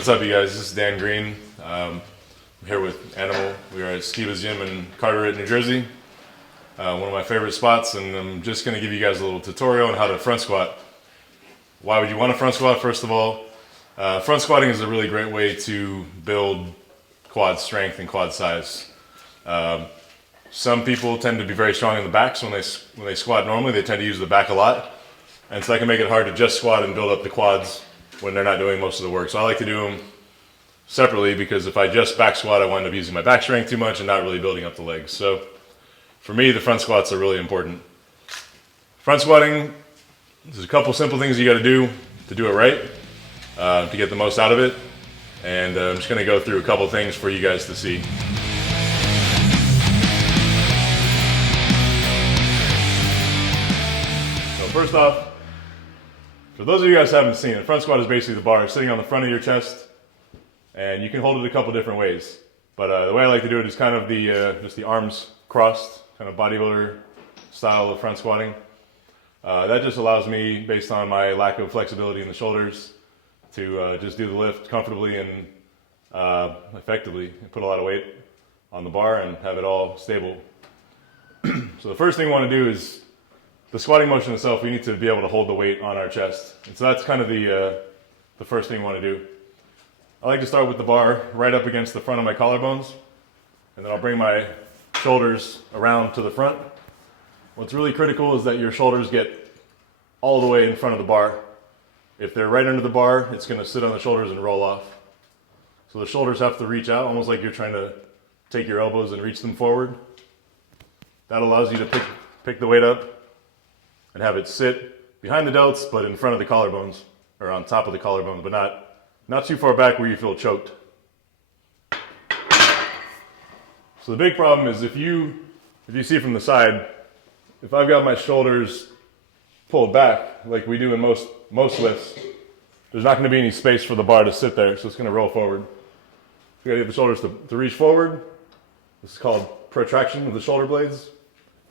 What's up, you guys? This is Dan Green. I'm here with Animal. We are at Skiba's Gym in Carteret, New Jersey. One of my favorite spots, and I'm just going to give you guys a little tutorial on how to front squat. Why would you want to front squat? First of all, front squatting is a really great way to build quad strength and quad size. Some people tend to be very strong in the back, so when they squat normally, they tend to use the back a lot, and so that can make it hard to just squat and build up the quads when they're not doing most of the work. So I like to do them separately, because if I just back squat, I wind up using my back strength too much and not really building up the legs. So for me, the front squats are really important. Front squatting, there's a couple simple things you got to do it right, to get the most out of it. And I'm just going to go through a couple things for you guys to see. So first off, for those of you guys who haven't seen it, front squat is basically the bar sitting on the front of your chest, and you can hold it a couple different ways. But the way I like to do it is kind of just the arms crossed, kind of bodybuilder style of front squatting. That just allows me, based on my lack of flexibility in the shoulders, to just do the lift comfortably and effectively, and put a lot of weight on the bar and have it all stable. So the first thing we want to do is the squatting motion itself. We need to be able to hold the weight on our chest, and so that's kind of the first thing we want to do. I like to start with the bar right up against the front of my collarbones, and then I'll bring my shoulders around to the front. What's really critical is that your shoulders get all the way in front of the bar. If they're right under the bar, it's going to sit on the shoulders and roll off. So the shoulders have to reach out, almost like you're trying to take your elbows and reach them forward. That allows you to pick the weight up and have it sit behind the delts, but in front of the collarbones, or on top of the collarbones, but not too far back where you feel choked. So the big problem is if you see from the side, if I've got my shoulders pulled back like we do in most lifts, there's not going to be any space for the bar to sit there, so it's going to roll forward. You got to get the shoulders to reach forward. This is called protraction of the shoulder blades.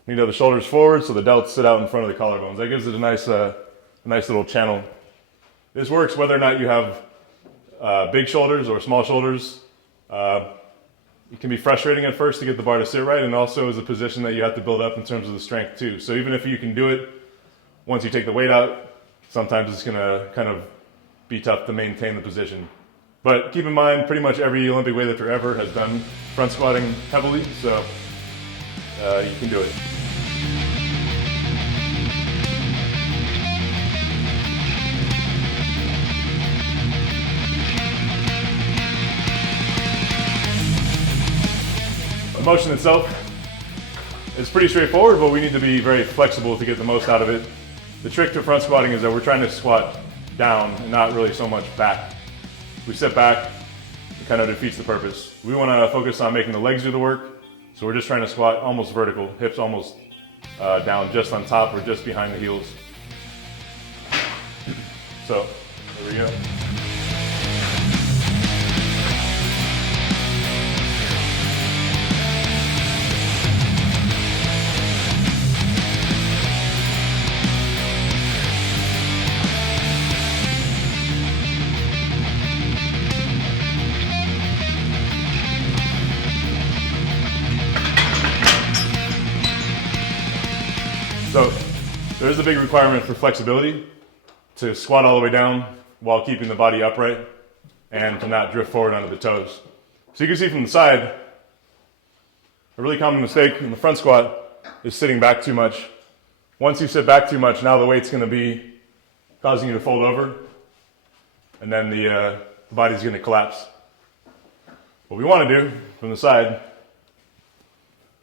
You need to have the shoulders forward so the delts sit out in front of the collarbones. That gives it a nice little channel. This works whether or not you have big shoulders or small shoulders. It can be frustrating at first to get the bar to sit right, and also is a position that you have to build up in terms of the strength too. So even if you can do it, once you take the weight out, sometimes it's going to kind of be tough to maintain the position. But keep in mind, pretty much every Olympic weightlifter ever has done front squatting heavily, so you can do it. The motion itself is pretty straightforward, but we need to be very flexible to get the most out of it. The trick to front squatting is that we're trying to squat down and not really so much back. If we sit back, it kind of defeats the purpose. We want to focus on making the legs do the work, so we're just trying to squat almost vertical, hips almost down, just on top or just behind the heels. So, there we go. So there is a big requirement for flexibility to squat all the way down while keeping the body upright and to not drift forward onto the toes. So you can see from the side, a really common mistake in the front squat is sitting back too much. Once you sit back too much, now the weight's going to be causing you to fold over, and then the body's going to collapse. What we want to do from the side,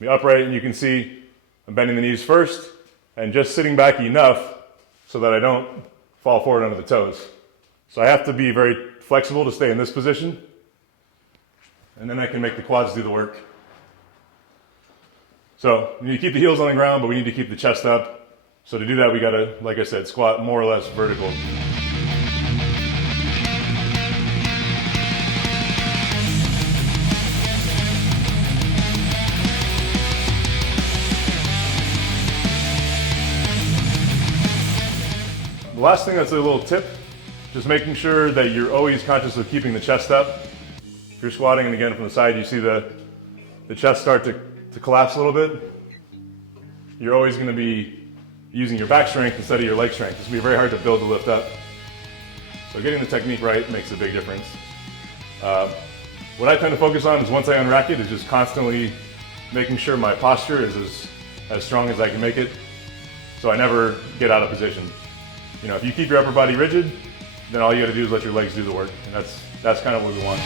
be upright, and you can see I'm bending the knees first, and just sitting back enough so that I don't fall forward under the toes. So I have to be very flexible to stay in this position, and then I can make the quads do the work. So we need to keep the heels on the ground, but we need to keep the chest up. So to do that, we gotta, like I said, squat more or less vertical. The last thing that's a little tip, just making sure that you're always conscious of keeping the chest up. If you're squatting and again from the side you see the chest start to collapse a little bit, you're always going to be using your back strength instead of your leg strength. It's going to be very hard to build the lift up. So getting the technique right makes a big difference. What I tend to focus on is once I unrack it is just constantly making sure my posture is as strong as I can make it, so I never get out of position. You know, if you keep your upper body rigid, then all you got to do is let your legs do the work, and that's kind of what we want.